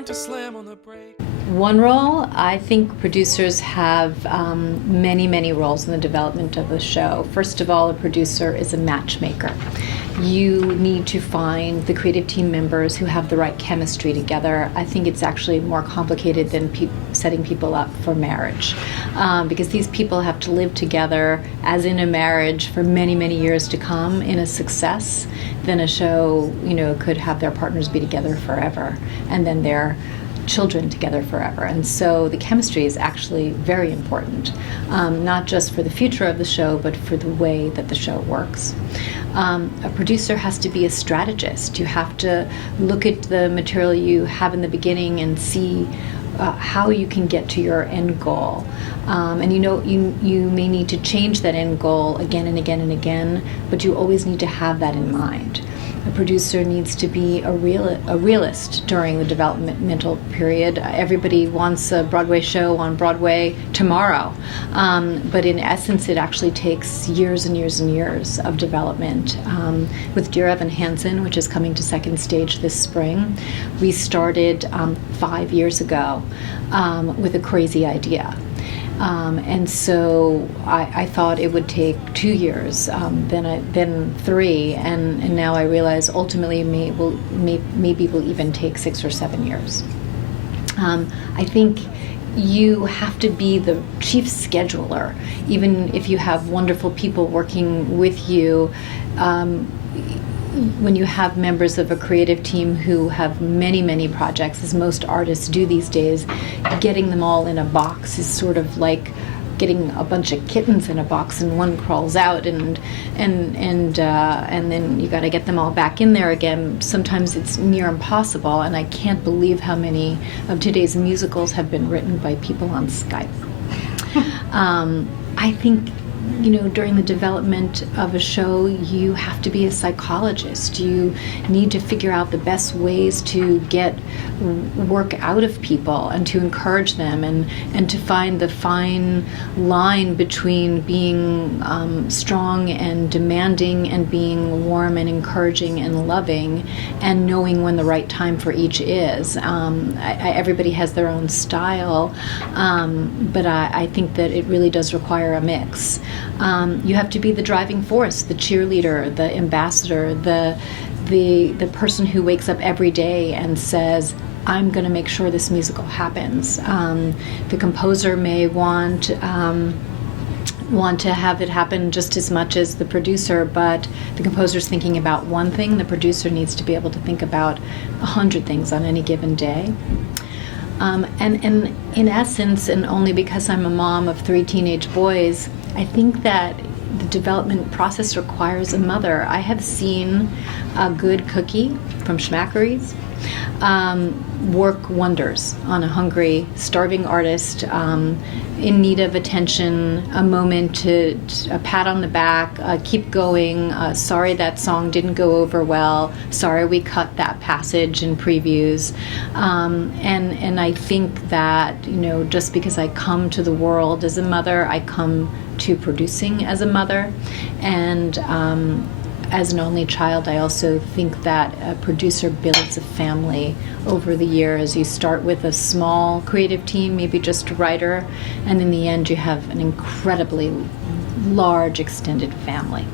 learn to slam on the brake. One role, I think producers have many, many roles in the development of a show. First of all, a producer is a matchmaker. You need to find the creative team members who have the right chemistry together. I think it's actually more complicated than setting people up for marriage, because these people have to live together as in a marriage for many, many years to come in a success. Then a show, could have their partners be together forever, and then their children together forever. And so the chemistry is actually very important, not just for the future of the show, but for the way that the show works. A producer has to be a strategist. You have to look at the material you have in the beginning and see how you can get to your end goal. And you may need to change that end goal again and again and again, but you always need to have that in mind. A producer needs to be a realist during the developmental period. Everybody wants a Broadway show on Broadway tomorrow, but in essence it actually takes years and years and years of development. With Dear Evan Hansen, which is coming to second stage this spring, we started 5 years ago with a crazy idea. And so I thought it would take 2 years, then 3, and now I realize ultimately maybe will even take 6 or 7 years. I think you have to be the chief scheduler, even if you have wonderful people working with you. When you have members of a creative team who have many, many projects, as most artists do these days, getting them all in a box is sort of like getting a bunch of kittens in a box and one crawls out, and then you got to get them all back in there again. Sometimes it's near impossible, and I can't believe how many of today's musicals have been written by people on Skype. I think during the development of a show, you have to be a psychologist. You need to figure out the best ways to get work out of people and to encourage them, and to find the fine line between being strong and demanding and being warm and encouraging and loving, and knowing when the right time for each is. Everybody has their own style, but I think that it really does require a mix. You have to be the driving force, the cheerleader, the ambassador, the person who wakes up every day and says, I'm going to make sure this musical happens. The composer may want to have it happen just as much as the producer, but the composer's thinking about one thing. The producer needs to be able to think about 100 things on any given day. And in essence, and only because I'm a mom of 3 teenage boys, I think that the development process requires a mother. I have seen a good cookie from Schmackery's work wonders on a hungry, starving artist in need of attention, a moment a pat on the back, keep going, sorry that song didn't go over well, sorry we cut that passage in previews. And I think that, just because I come to the world as a mother, I come to producing as a mother. And as an only child, I also think that a producer builds a family over the years. You start with a small creative team, maybe just a writer, and in the end you have an incredibly large extended family.